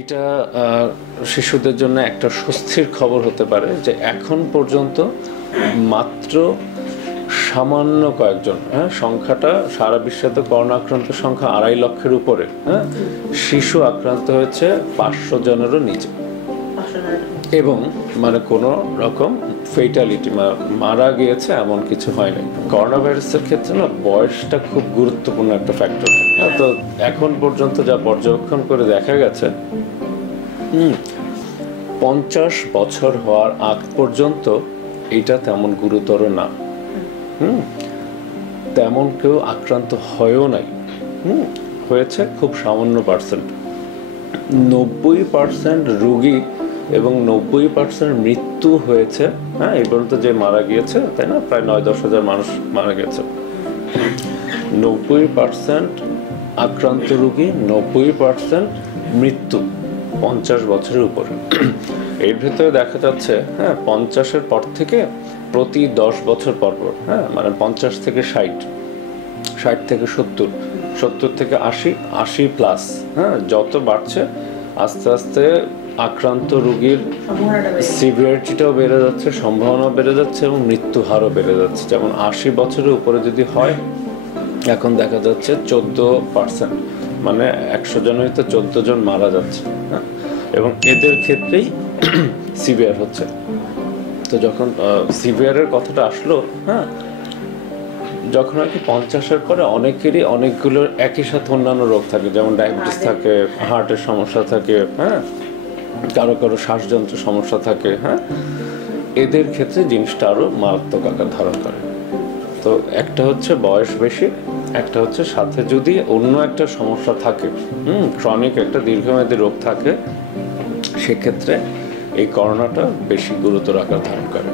এটা শিশুদের জন্য একটা স্বস্তির খবর হতে পারে যে এখন পর্যন্ত মাত্র সামান্য কয়েকজন, সংখ্যাটা সারা বিশ্বে তো করোনা আক্রান্ত সংখ্যা 2.5 লক্ষের উপরে, শিশু আক্রান্ত হয়েছে 500 জনেরও নিচে, এবং মানে কোনো রকম ফেটালিটি মারা গিয়েছে এমন কিছু হয়নি। করোনা ভাইরাসের ক্ষেত্রে না বয়সটা খুব গুরুত্বপূর্ণ একটা ফ্যাক্টর। তো এখন পর্যন্ত যা পর্যবেক্ষণ করে দেখা গেছে 50 বছর হওয়ার আগ পর্যন্ত এটা তেমন গুরুতর না, তেমন কেউ আক্রান্ত হয়েও নাই, হয়েছে খুব সামান্য %। 90% রোগী এবং 90% মৃত্যু হয়েছে, এই পর্যন্ত যে মারা গিয়েছে, তাই না, প্রায় 9-10 হাজার মানুষ মারা গেছে। 90% আক্রান্ত রোগী, 90% মৃত্যু 50 বছরের উপরে। এর ভেতরে দেখা যাচ্ছে 50-এর পর থেকে প্রতি 10 বছর পর পর, মানে 50 থেকে 60, 60 থেকে 70, 70 থেকে 80, 80+, যত বাড়ছে আস্তে আস্তে আক্রান্ত রোগীর সিভিয়ারিটিটাও বেড়ে যাচ্ছে, সম্ভাবনা বেড়ে যাচ্ছে এবং মৃত্যু হারও বেড়ে যাচ্ছে। যেমন 80 বছরের উপরে যদি হয়, এখন দেখা যাচ্ছে 14%, মানে 100 জন হইতে 14 জন মারা যাচ্ছে, এবং এদের ক্ষেত্রেই সিভিয়ার হচ্ছে। তো যখন সিভিয়ারের কথাটা আসলো, যখন আর কি 50-এর পরে অনেকেরই অনেকগুলো একই সাথে অন্যান্য রোগ থাকে, যেমন ডায়াবেটিস থাকে, হার্টের সমস্যা থাকে, কারো কারো শ্বাসযন্ত্রের সমস্যা থাকে, এদের ক্ষেত্রে জিনিসটা আরো মারাত্মক আকার ধারণ করে। তো একটা হচ্ছে বয়স বেশি, একটা হচ্ছে সাথে যদি অন্য একটা সমস্যা থাকে, ক্রনিক একটা দীর্ঘমেয়াদী রোগ থাকে, সেক্ষেত্রে এই করোনাটা বেশি গুরুতর আকার ধারণ করে।